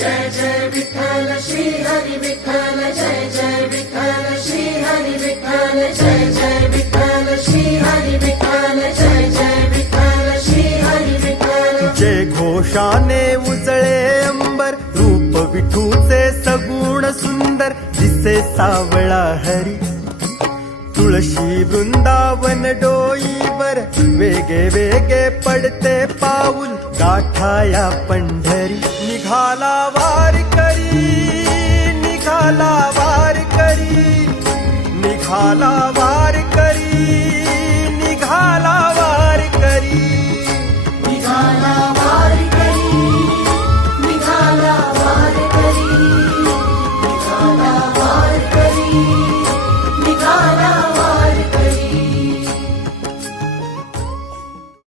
जय जय विठ्ठल श्री हरी विठ्ठल जय जय विठ्ठल श्री हरी विठ्ठल जय जय विठ्ठल श्री हरी विठ्ठल जय जय विठ्ठल श्री हरी विठ्ठल। जय घोषाने उजळे अंबर रूप विठूचे सगुण सुंदर दिसे सावळा हरी। तुळशी वृंदावन डोईवर वेगे वेगे पडते पाऊल गाठाया पंढरी। निघाला hala var kari